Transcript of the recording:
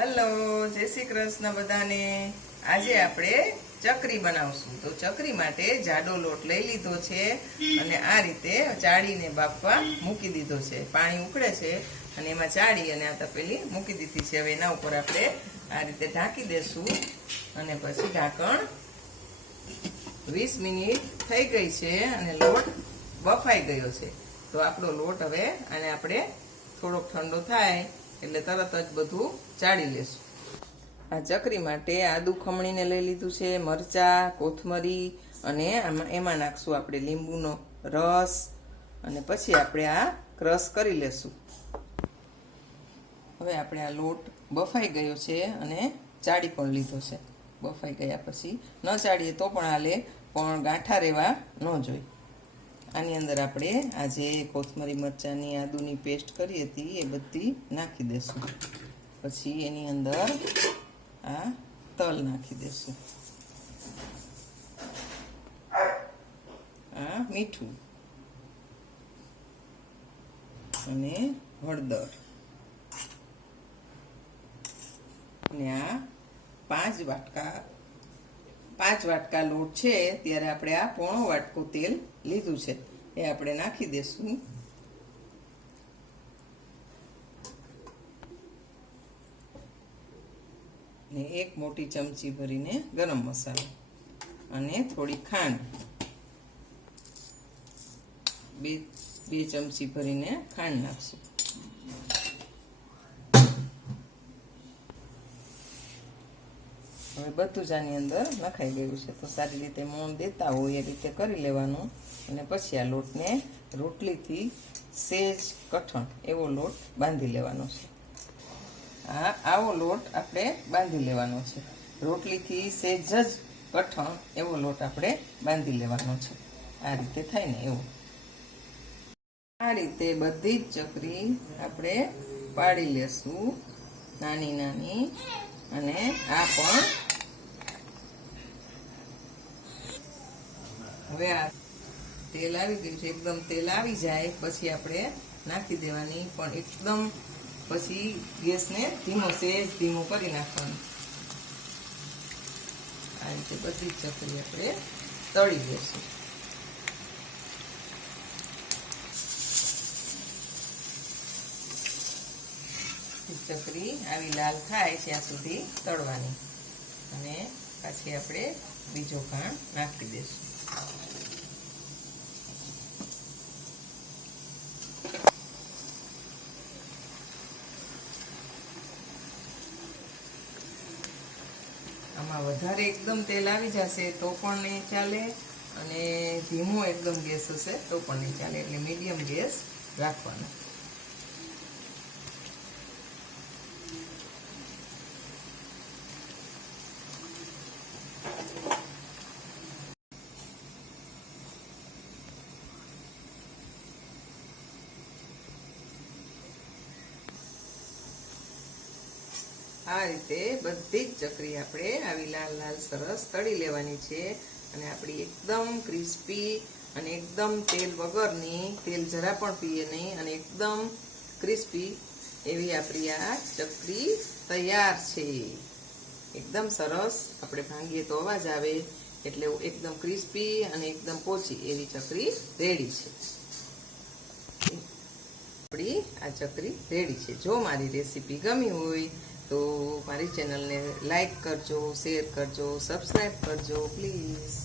Hello, જય શ્રી કૃષ્ણ બધાને. આજે આપણે ચકરી બનાવશું. તો ચકરી માટે જાડો લોટ લઈ લીધો છે અને આ રીતે ચાળીને બાફવા મૂકી દીધો છે. પાણી ઉકળે છે અને એમાં ચાળી અને આ તપેલી મૂકી દીધી છે. હવે એના ઉપર આપણે આ રીતે ઢાંકી દેશું અને પછી ઢાંકણ વીસ મિનિટ થઈ ગઈ છે અને લોટ બફાઈ ગયો છે. તો આપણો લોટ હવે અને આપણે થોડોક ઠંડો થાય. એટલે તરત જ બધું ચાળી લેશું. આ ચકરી માટે આદુ ખમણીને લઈ લીધું છે, મરચાં, કોથમરી અને આમાં એમાં નાખશું આપણે લીંબુનો રસ અને પછી આપણે આ ક્રશ કરી લેશું. હવે આપણે આ લોટ બફાઈ ગયો છે અને ચાળી પણ લીધો છે. બફાઈ ગયા પછી ન ચાળીએ તો પણ હાલે, પણ ગાંઠા રહેવા ન જોઈએ. આની અંદર આપણે આજે કોથમરી મરચાંની આદુની પેસ્ટ કરી હતી એ બધી નાખી દેશું. પછી એની અંદર આ તલ નાખી દેશું. આ મીઠું. અને હળદર. અને આ પાંચ વાટકા પાંચ વાટકા લોટ છે, ત્યારે આપણે આ પોણો વાટકો તેલ લીધું છે. એ આપણે નાખી દેશું. ને એક મોટી ચમચી ભરીને ગરમ મસાલો અને થોડી ખાંડ. બે બે ચમચી ભરીને ખાંડ નાખશું. હવે બધું જ આની અંદર નખાઈ ગયું છે. તો સારી રીતે મોણ દેતા હોય એ રીતે કરી લેવાનું. અને પછી આ લોટને રોટલીથી સેજ કઠણ એવો લોટ બાંધી લેવાનો છે. આ આવો લોટ આપણે બાંધી લેવાનો છે. રોટલીથી સેજ જ કઠણ એવો લોટ આપણે બાંધી લેવાનો છે. આ રીતે થાય ને એવો. આ રીતે બધી જ ચકરી આપણે પાડી લેશું. નાની નાની. અને આ પણ હવે આ તેલ આવી ગયું છે. એકદમ તેલ આવી જાય, પછી આપણે નાખી દેવાની. પણ એકદમ પછી ગેસને ધીમો, સેજ ધીમો કરી નાખવાનો. આ રીતે બધી ચકરી આપણે તળી દઈશું ચકરી આવી લાલ થાય ત્યાં સુધી તળવાની. અને પછી આપણે બીજો ઘાણ નાખી દઈશું આમાં વધારે એકદમ તેલ આવી જશે તો પણ નહીં ચાલે અને ધીમો એકદમ ગેસ હશે તો પણ નહીં ચાલે, એટલે મીડિયમ ગેસ રાખવાનો. આ રીતે બધી જ ચકરી આપણે આવી લાલ લાલ સરસ તળી લેવાની છે. અને આપણી એકદમ ક્રિસ્પી અને એકદમ તેલ વગરની, તેલ જરા પણ પીએ નહીં, અને એકદમ ક્રિસ્પી એવી આપણી આ ચકરી તૈયાર છે. એકદમ સરસ. આપણે ભાંગીએ તો અવાજ આવે, એટલે એકદમ ક્રિસ્પી અને એકદમ પોચી એવી ચકરી રેડી છે. આપણી આ ચકરી રેડી છે. જો મારી રેસીપી ગમી હોય તો મારી ચેનલને લાઈક કરજો શેર કરજો સબસ્ક્રાઈબ કરજો પ્લીઝ.